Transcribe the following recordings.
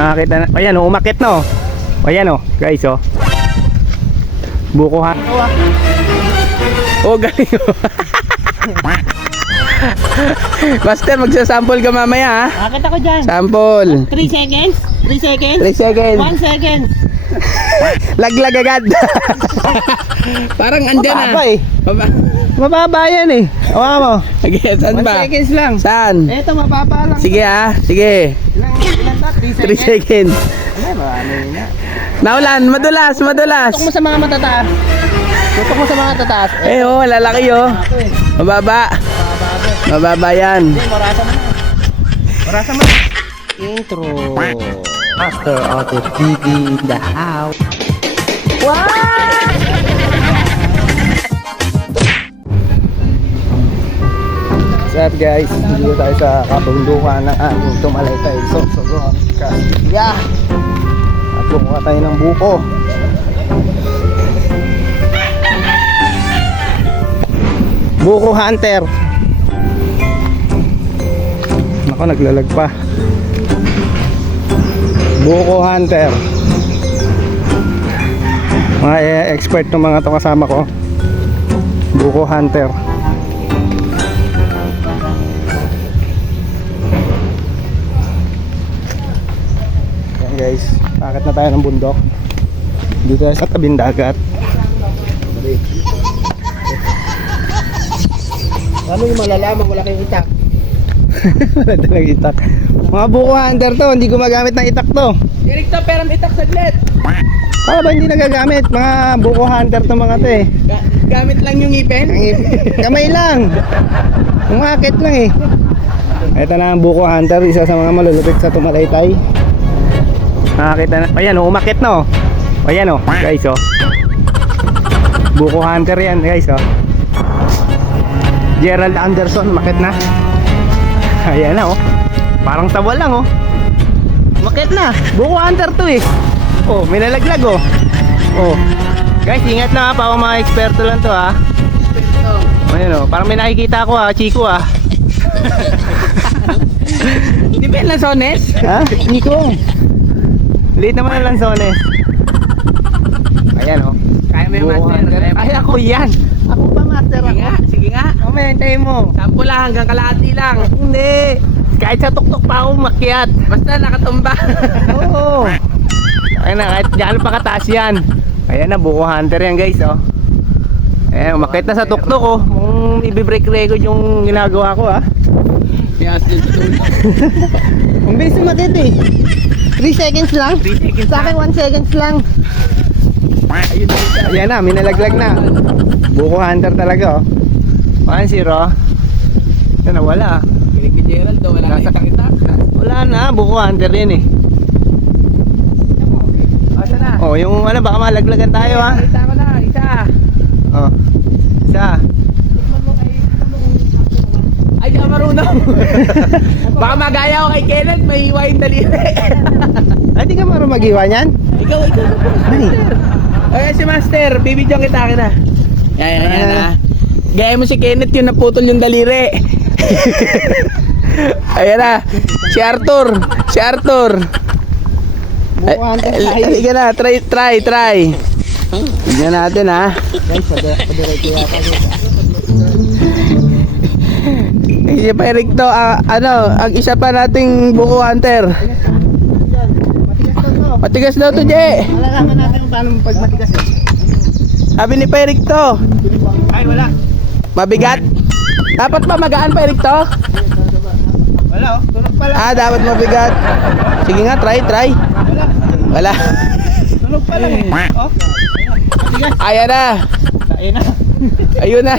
Nakakita na. Ayan o, umakit na o. Ayan o, guys o. Buko ha. Oh, galing o. Master, magsasample ka mamaya ha. Nakakita ko dyan. Sample. 3 seconds. 3 seconds. 3 seconds. 1 second. Laglag agad. Parang andyan na. Mababa eh. Mababa yan eh. Awa mo. Sige, saan 1 ba? seconds lang. Saan? Eto, mababa lang. Sige ha, sige. Ilan ba? 3 3 seconds. Ano yun na? Naulan, madulas, madulas. Tutok mo sa mga matataas. Tutok mo sa mga tataas. Eh oh, lalaki oh. Mababa. Mababa yan. Marasa mo na. Marasa mo na. Intro. Master Auto TV in the house. Wow! What's up guys? Dito tayo sa kabundukan ng aming Tumalaytay, Sorsogon, Castilla. At kumuha tayo ng buko. Buko hunter. Nako, naglalag pa. Buko hunter. Mga expert ng mga to kasama ko. Buko hunter. Yan guys, akit na tayo ng bundok. Dito tayo sa tabing dagat. Ano yung malalaman, wala kayong itak? Wala talagang itak. Mga buko hunter to, hindi gumagamit ng itak to. Eric to, pero itak saglit. Para ba hindi nagagamit? Mga buko hunter to mga to eh. Gamit lang yung ngipin? Kamay lang. Umakit lang eh. Ito na ang buko hunter, isa sa mga malulupit sa Tumalaytay. Nakakita na. Ayan o, umakit na o. Ayan o, guys o. Buko hunter yan guys o. Gerald Anderson, umakit na. Ayan na o. Parang tawal lang o. Umakit na. Buko hunter to eh. Oh, may nalaglag oh. Oh. Guys, ingat lang ha, pa mga eksperto lang to ha. Ayan oh, parang may nakikita ako ha, Chico ha. Di ba yung lansones? Ha? Chico. Late naman ang lansones. Ayan oh. Kaya mo yung master. Ay ako yan. Ako pa master Sige ako. nga, sige nga. Mamaya hintayin mo. Sampo lang, hanggang kalahati lang. Hindi. Kahit sa tuktok pa ako makiat. Basta nakatumba. Oo. Ayan na, kahit gano'n pa kataas yan. Ayan na, buko hunter yan guys oh. Ayan, umakit na sa tuktok oh. Kung i-break record yung ginagawa ko ha. Kaya still sa tulo. Ang bilis umakit eh. 3 seconds lang. 3 seconds Sa akin 1 seconds lang. Ayun na isa. Ayan na, minalaglag na. Buko hunter talaga oh. 1-0. Ayan na, wala. Kilig ni Gerald daw, wala kang itak. Wala na, buko hunter din eh. Asa na? Oh, yung ano, baka malaglagan tayo ha. Isa ko na, isa. Oh. Isa. Ay, di ka marunong. Baka magaya ko kay Kenneth, may hiwa yung daliri. Ay, di ka marunong mag-iwa niyan? Ikaw. Ay. Ay, si Master, bibidyon kita na. Yan ha. Gaya mo si Kenneth yung naputol yung daliri. Ayan na. Si Arthur. Buko hunter tayo. Halika na, try. Tignan natin ha. Guys, padiretso yata dito. Si Eric to, ang isa pa nating buko hunter. Matigas daw to, Je. Malalaman natin kung paano pag matigas eh. Sabi ni Eric to. Ay, wala. Mabigat? Dapat ba magaan pa, Eric to? Wala oh, tunog pala. Dapat mabigat. Sige nga, try. Wala. Tunog pala eh. Oh. Matigas. Ayan na. Ayun na. Ayun na.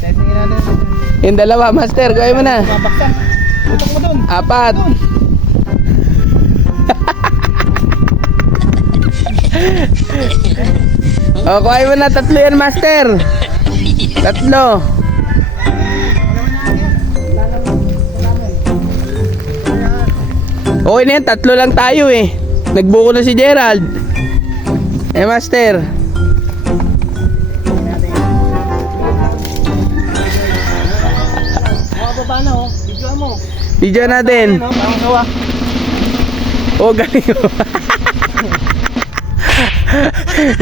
Testingin natin. Yung dalawa, Master. Gawin mo na. Babaksan. Tutok mo dun. 4. O, kuhain mo na. 3 yan, Master. 3. Okay na yan, 3 lang tayo eh. Nagbuko na si Gerald. Master. Mga baba na oh. Video mo. Video natin. Ayun oh, parang sawa. Oh, galing mo.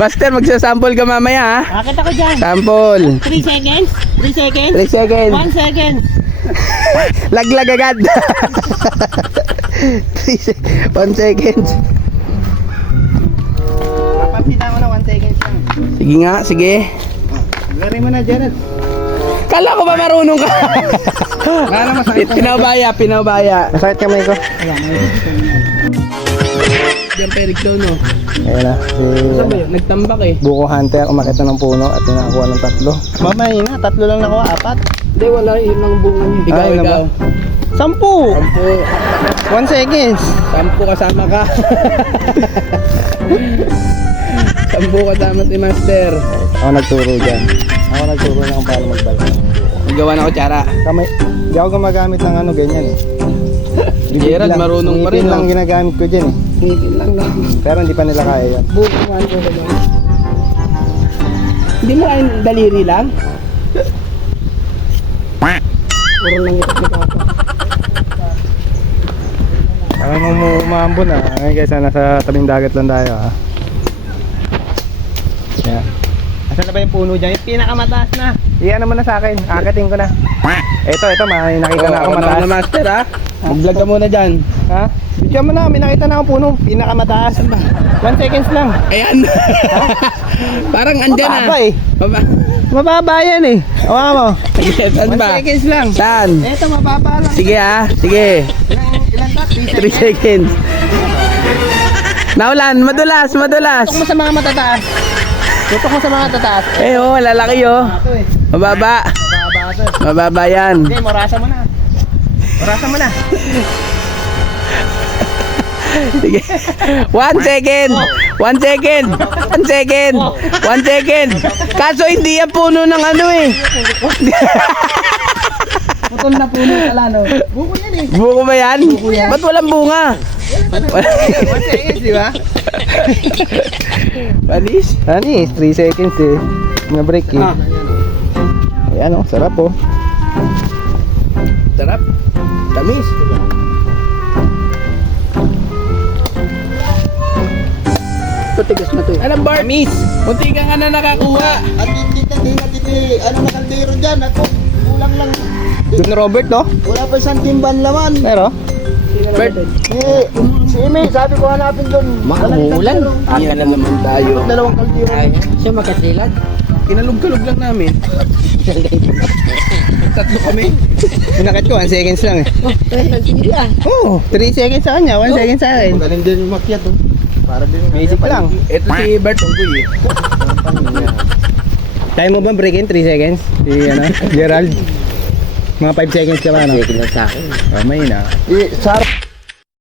Master, magsasample ka mamaya ha. Akit ako dyan. Sample. 3 seconds. 3 seconds. 3 seconds. 1 second. Laglag agad. 1 second. Papapita ko na 1 seconds lang. Sige nga, sige. Lari mo na, Jared. Kala ko ba marunong ka? Kala masakit kamay ko. Pinabaya. Masakit kamay ko. Diyan Peric daw, no? Ayan na. Saan ba yun? Nagtambak eh. Buko hunter, umakit na ng puno at nakakuha ng 3. Mamaya na, 3 lang nakuha, 4. Hindi, wala. Yun ang bunga niya. Ikaw, Ay, ikaw. 10. 1 seconds. 10 kasama ka. 10 kasama si Master. Ako nagturo dyan. Ako nagturo na kung paano magbalak. Magawa na kutsara. Kamay, hindi ako gumagamit ng ano ganyan eh. Gerald, marunong pa rin, Ngipin lang no? ginagamit ko dyan eh. Ngipin lang lang. Pero hindi pa nila kaya yan. Bukuhan ko ba? Hindi mo kain daliri lang? Puro lang ito ni Papa. Ako nung umambon ah. Ngayon guys, nasa tabing dagat lang tayo ah. Yeah. Asan na ba yung puno dyan? Yung pinakamataas na. Iyan naman na sa akin. Akating ko na. Ito, may nakita na ako mataas. na Master ha? Mag-vlog ka muna dyan. Ha? Bigyan mo na, may nakita na akong puno. Pinakamataas. 1 seconds lang. Ayan. Parang andyan na. Mababa eh. Mababa yan eh. Hawa mo. Saan 1 ba? seconds lang. Saan? Eto, mababa lang. Sige ha, sige. Ilan tat? 3 seconds. Naulan, madulas. Tutok mo sa mga matataas. Tutok mo sa mga tataas. Eh oh, lalaki oh. Ito eh. Mababa. Mababa ito. Mababa yan. Hindi, morasa mo na. Morasa mo na. Sige. 1 second. 1 second. 1 second. 1 second. Kaso hindi yan puno ng ano eh. Putol na puno pala, no? Buko yan eh. Buko ba yan? Ba't walang bunga? 1 seconds, di ba? Panis? Anis, 3 seconds eh. Na-break eh. Ayan oh, sarap oh. Sarap. Tamis. Patigas na to eh. Anong Bart? Tamis. Munti ka nga na nakakuha. At hindi ano na kaldero dyan. Ako, kulang lang. Doon Robert no? Wala pa isang timban laman. Pero? Bart. Si Emi, sabi ko hanapin doon. Umuulan. Ayan na naman tayo. Dalawang kaldero. Siya magkasilat? Kinalog-kalog lang namin. Tatlo kami. Pinakit ko, 1 seconds lang eh. Oo, 3 seconds sa kanya, 1 second sa akin. Magaling din yung makyat. Oh. Para din yung Basic lang. Ito si Bart Unggoy eh. Tayo mo ba break in 3 seconds? Si ano, Gerald? Mga 5 seconds ka ba ano? 5 seconds lang sa akin. Oh, may na. Sarap.